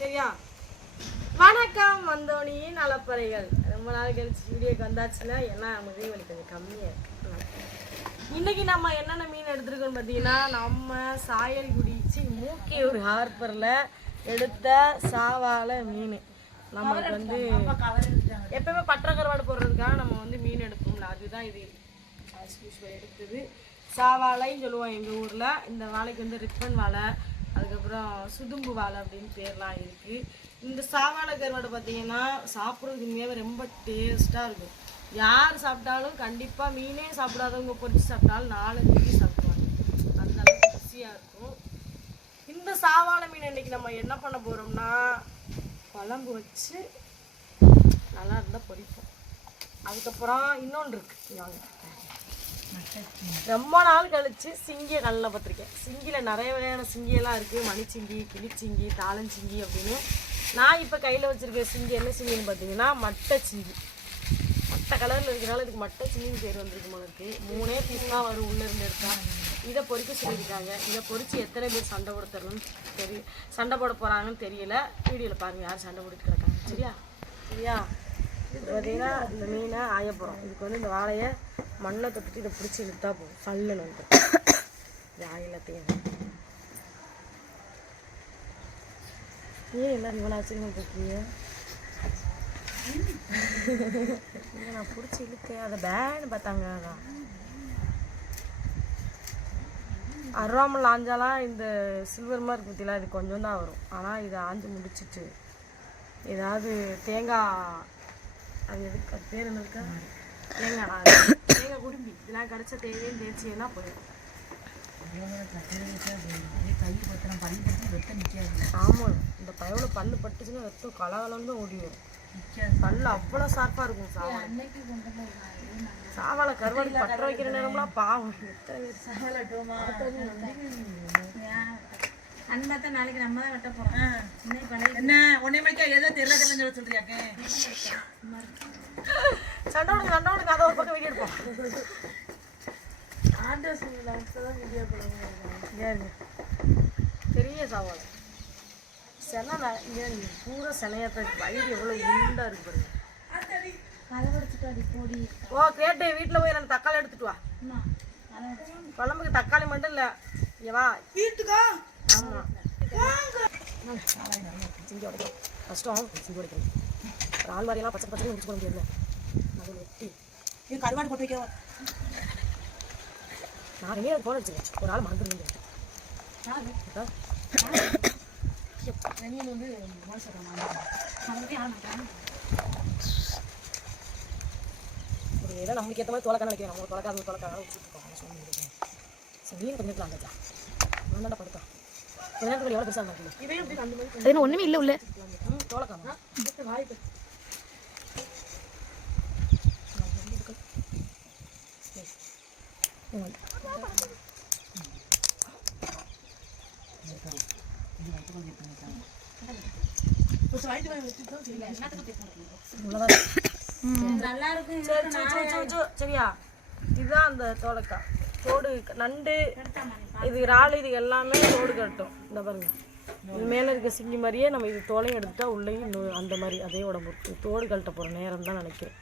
சரியா? வணக்கம் வந்தோனி நலப்பறைகள். ரொம்ப நாள் கழிச்சு வீடியோக்கு வந்தாச்சுல, ஏன்னா முதல் வலி கொஞ்சம் கம்மியாக இருக்கு. இன்னைக்கு நம்ம என்னென்ன மீன் எடுத்துருக்கோம்னு பார்த்தீங்கன்னா, நம்ம சாயல்குடி மூக்கியூர் ஹார்பரில் எடுத்த சாவாழை மீன். நமக்கு வந்து எப்பவுமே பற்ற கருவாடு போடுறதுக்காக நம்ம வந்து மீன் எடுப்போம்ல, அதுதான் இது எடுத்தது. சாவாழைன்னு சொல்லுவோம் எங்கள் ஊரில். இந்த வாழைக்கு வந்து ரிப்பன் வாழை, அதுக்கப்புறம் சுதும்பு வாழை அப்படின்னு பேர்லாம் இருக்குது. இந்த சாவாழை கருவாடு பார்த்தீங்கன்னா சாப்பிட்றதுக்கு உண்மையாகவே ரொம்ப டேஸ்ட்டாக இருக்கும். யார் சாப்பிட்டாலும் கண்டிப்பாக, மீனே சாப்பிடாதவங்க பொரிச்சு சாப்பிட்டாலும் 4-5 சாப்பிடுவாங்க. அந்த அளவுக்கு ருசியாக இருக்கும். இந்த சாவாழை மீன் இன்னைக்கு நம்ம என்ன பண்ண போகிறோம்னா, குழம்பு வச்சு நல்லா இருந்தால் பொரிப்போம். அதுக்கப்புறம் இன்னொன்று இருக்குது, வாங்க. ரொம்ப நாள் கழிச்சு சிங்கியை கண்ணில் பார்த்துருக்கேன். சிங்கியில் நிறைய வகையான சிங்கியெல்லாம் இருக்குது. மணிச்சிங்கி, கிளிச்சிங்கி, தாளஞ்சிங்கி அப்படின்னு. நான் இப்போ கையில் வச்சுருக்க சிங்கி என்ன சிங்கின்னு பார்த்தீங்கன்னா மட்டை சிங்கி. மட்டை கலரில் இருக்கிறனால இதுக்கு மட்டை சிங்கின்னு பேர் வந்திருக்கு போல. 3 பீஸ் தான் வரும் உள்ளேருந்து எடுத்தா. இதை பொறிக்க சொல்லியிருக்காங்க. இதை பொறிச்சு எத்தனை பேர் சண்டை போட தரணும்னு சண்டை போட போகிறாங்கன்னு தெரியல. வீடியோவில் பாருங்கள் யார் சண்டை போட்டுட்டு கிடக்காங்க. சரியா? இது பார்த்தீங்கன்னா இந்த மீனை ஆய போகிறோம். இதுக்கு வந்து இந்த வாழையை மண்ணை தொட்டுட்டு இதை பிடிச்சி இழுத்தா போகும். பல்லுன்னு வந்து எல்லாத்தையும் ஏன் எல்லாரும் இவ்வளோ வச்சுருங்க போக்கீங்க. நான் பிடிச்சி இழுக்கேன், அதை பேன்னு பார்த்தாங்க. அதான் அருவாமல் ஆஞ்சாலாம் இந்த சில்வர் மாதிரி பற்றிலாம் இது கொஞ்சம் தான் வரும். ஆனால் இதை ஆஞ்சு முடிச்சுட்டு ஏதாவது தேங்காய், அது எதுக்கு அது பேர் என்ன இருக்கா, தேங்காய் குடும்பி இதெல்லாம் கிடச்ச தேவையும் தேய்ச்சின்னா போயிடும். ஆமாம், இந்த பயவுல பல்லு பட்டுச்சுன்னா ரத்தம் கலகலன்னு ஓடிடும். பல்லு அவ்வளோ ஷார்ப்பாக இருக்கும். சாவாழை கருவாடு பற்ற வைக்கிற நேரம்லாம் பாவம். நாளைக்கு நம்ம தான் வெட்ட போறோம். என்ன ஒன்னே மணிக்கா ஏதோ தெரியல சொல்றியாக்க சண்டோனுக்கு அதை ஒரு பக்கம் வீடியோ எடுப்போம். பெரிய சாவாழை செனை பூரா செனையாத்தான் இருக்கு. வயிறு எவ்வளோ குண்டாக இருக்கு பாருங்க. ஓ கேட்டு வீட்டில் போய் எனக்கு தக்காளி எடுத்துட்டு வா. குழம்புக்கு தக்காளி மட்டும் இல்லை, இங்கே வா வீட்டுக்கா. ஆமாம், சிங்கி உடைக்கும் கஷ்டம். சிங்கி உடைக்கணும் ஒரு ஆள் மாதிரியெல்லாம் பச்சை பச்சை முடிச்சு போட முடியாது. அது வெட்டி இது கருவாடு போட்டு வைக்க நான் ரெண்டே போட வச்சுருக்கேன். ஒரு ஆள் மறந்துடுங்க. ஒரு ஏதோ நம்மளுக்கு ஏற்ற மாதிரி தொலைக்கான நினைக்கிறேன். அவங்க தொலைக்காத தொலைக்காக வச்சுருக்கோம். சரி மீன் கொஞ்சம் வந்துச்சா நான் படுத்தோம். எவ்வளோ பெருசாக இருக்கு. ஒன்றுமே இல்லை உள்ள தோலைக்காமா வாய்ப்பு. சரியா? இதுதான் அந்த தோலைக்காய். தோடு நண்டு, இது இறால், இது எல்லாமே தோடு கட்டும். இந்த பாருங்க, இது மேலே இருக்க சிங்கி மாதிரியே நம்ம இது தோலையும் எடுத்துட்டா உள்ளேயும் இன்னும் அந்த மாதிரி அதே உடம்பு இருக்குது. தோடு கழட்ட போகிற நேரம் தான் நினைக்கிறேன்.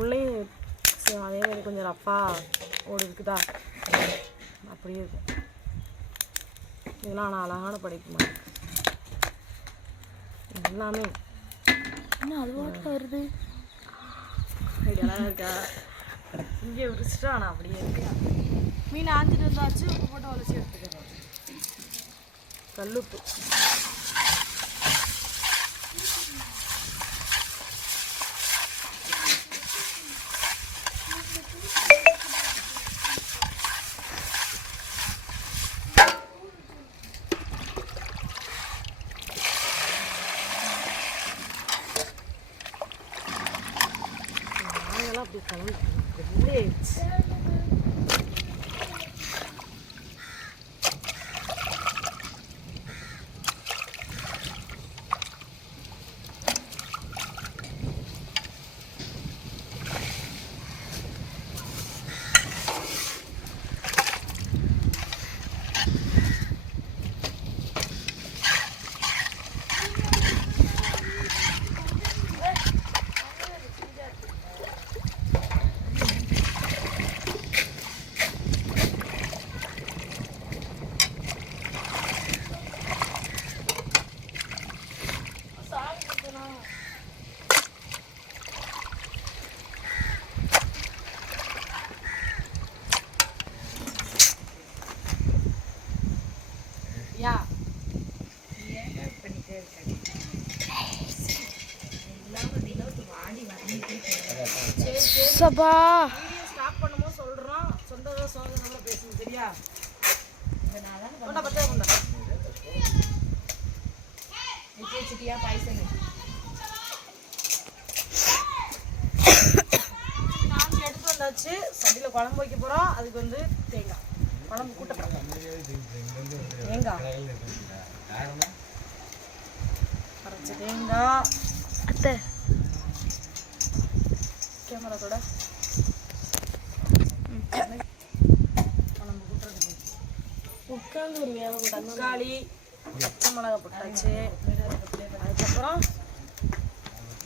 உள்ளேயும் அதே மாதிரி கொஞ்சம் ரஃபா ஓடு இருக்குதா, அப்படியே இருக்கும். இதெல்லாம் ஆனால் அழகான படைக்குமா எல்லாமே. இன்னும் அது மட்டும் வருது. ஐடியாலாம் இருக்கா? இங்கே விரிச்சிட்டா ஆனால் அப்படியே இருக்கா. மீன் ஆஞ்சிட்டு இருந்தாச்சு. உப்பு போட்டு வளைச்சி எடுத்துக்கிறோம். கல்லுப்பு நாங்கெல்லாம் அப்படி கலந்து சபா வீடியோ ஸ்டாப் பண்ணும்போது சொல்றோம் சொந்த சோதனை பேசுங்க சரியா கொண்டா பச்சை கொண்டா சிட்டியா பாய்சனு நாங்கள் எடுத்து வந்தாச்சு சட்டியில் குழம்பு வைக்க போகிறோம் அதுக்கு வந்து தேங்காய் குழம்பு கூட்டப்படும் தேங்காய் அரைச்ச தேங்காய் அத்தை கேமரா கூட குழம்பு கூட்டுறது உட்காந்து ஒரு வேலை கூட தக்காளி பச்சை மிளகா போட்டாச்சு அதுக்கப்புறம்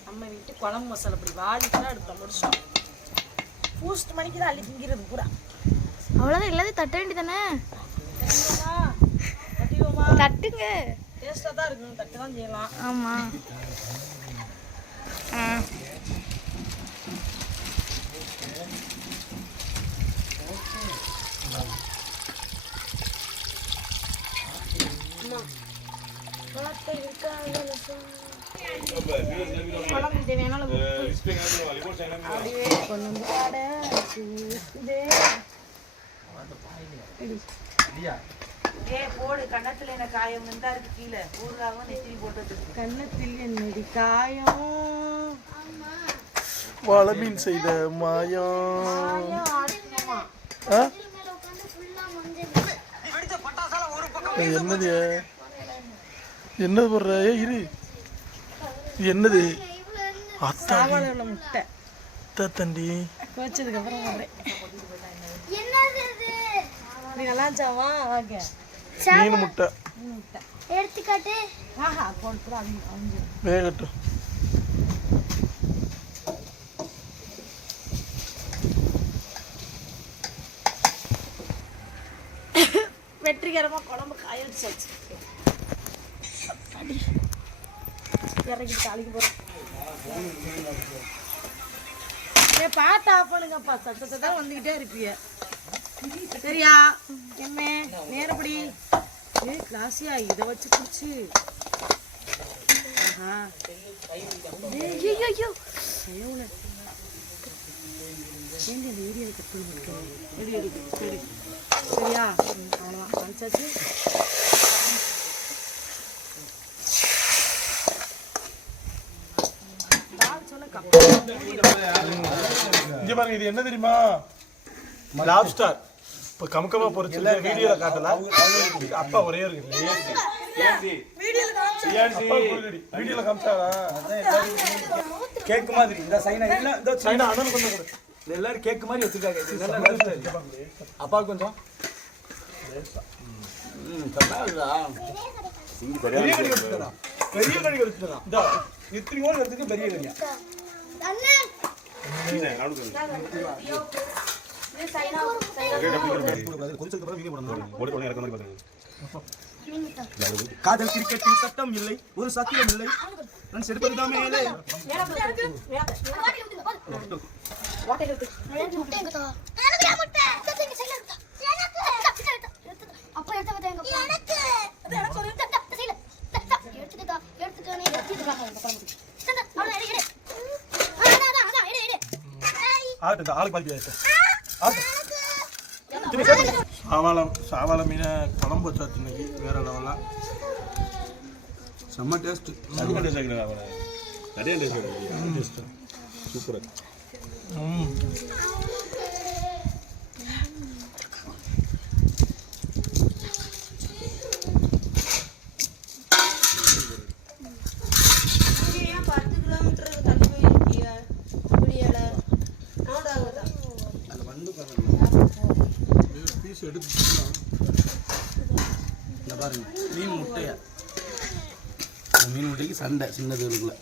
நம்ம வீட்டு குழம்பு மசாலா அப்படி வாடிக்கலாம் எடுத்தோம் முடிச்சிட்டோம் பூஸ்ட் மணிக்கு தான் அள்ளி திங்கிறது பூரா அவ்வளோதான் எல்லாத்தையும் தட்ட வேண்டியதானே தட்டிடுவோமா தட்டுங்க டேஸ்ட்டாக தான் இருக்கும் தட்டு தான் செய்யலாம் ஆமாம் குழம்பு தேவையான அப்படியே கொண்டு வந்து வாடை போடு கன்னத்தில் என்ன காயம் இருந்தா இருக்கு கீழே ஊருக்காகவும் நெத்திரி போட்டது கன்னத்தில் என்னடி காயம் வளமீன் செய்த மாயம் என்னது என்னது போடுற இரு என்னது சாவாள முட்டை தண்டி வச்சதுக்கு அப்புறம் வர்றேன் நீ நல்லா இருந்துச்சாவா ஓகே மீன் முட்டை எடுத்துக்காட்டு ஆஹா போட்டு அவங்க வேகட்டும் வெற்றிகரமாக குழம்பு காய வச்சாச்சு இறக்கி தாளிக்க போகிறோம் பார்த்து ஆஃப் பண்ணுங்கப்பா சத்தத்தை தான் வந்துக்கிட்டே இருப்பீங்க சரியா என்ன நேரப்படி கிளாஸியா இதை வச்சு குடிச்சு ஆஹா ஐயோ ஏண்டி அந்த வீடியோ கட் பண்ணி வீடியோ இருக்கு சரி சரியா அவ்வளோதான் காமிச்சாச்சு இங்க பாருங்க இது என்ன தெரியுமா லாப்ஸ்டர் இப்போ கமக்கமா பொரிச்சு வீடியோல காட்டல அப்பா ஒரே இருக்கு வீடியோல காமிச்சாரா கேக் மாதிரி இந்த சைனா இல்ல இந்த சைனா அண்ணன் கொஞ்சம் கூட எல்லாரும் கேக் மாதிரி வச்சிருக்காங்க இது நல்லா அப்பா கொஞ்சம் பெரிய கறி எடுத்துடா பெரிய கறி எடுத்துடா இந்த இத்தனை கோல் எடுத்துட்டு பெரிய கறியா காதல் கிரிக்கெட்டில் சட்டம் இல்லை ஒரு சத்தியம் இல்லை நான் செடுப்பதுதான் மேலே சாவாள மீனை குழம்பு வச்சாச்சு இன்னைக்கு வேற லெவலா செம்ம டேஸ்ட் நிறைய டேஸ்ட் சூப்பராக பீஸ் எடுத்து இந்த பாருங்க மீன் முட்டையா மீன் முட்டைக்கு சண்டை சின்னது இருக்குல்ல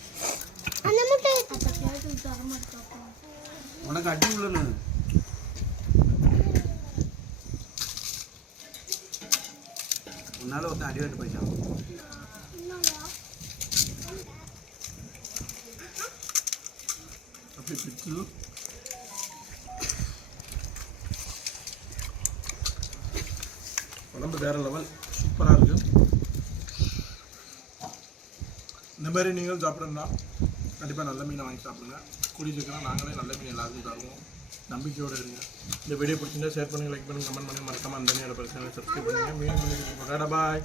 உனக்கு அடி உள்ளன்னு உன்னால ஒருத்தன் அடி வாங்கிட்டு போயிட்டான் அப்படி பிச்சு குழம்பு வேற லெவல் சூப்பராக இருக்கு. இந்த மாதிரி நீங்களும் சாப்பிடணும்னா கண்டிப்பாக நல்ல மீனை வாங்கி சாப்பிடுங்க. கூடிய சீக்கிரம் நாங்களே நல்ல மீன் எல்லாருக்கும் தருவோம். நம்பிக்கையோடு இருங்க. இந்த வீடியோ பிடிச்சிருந்தா ஷேர் பண்ணுங்கள், லைக் பண்ணுங்கள், கமெண்ட் பண்ணுங்கள், மறக்காமல் அந்த பிரச்சனை சப்ஸ்கிரைப் பண்ணுங்கள். மீன் பாய்.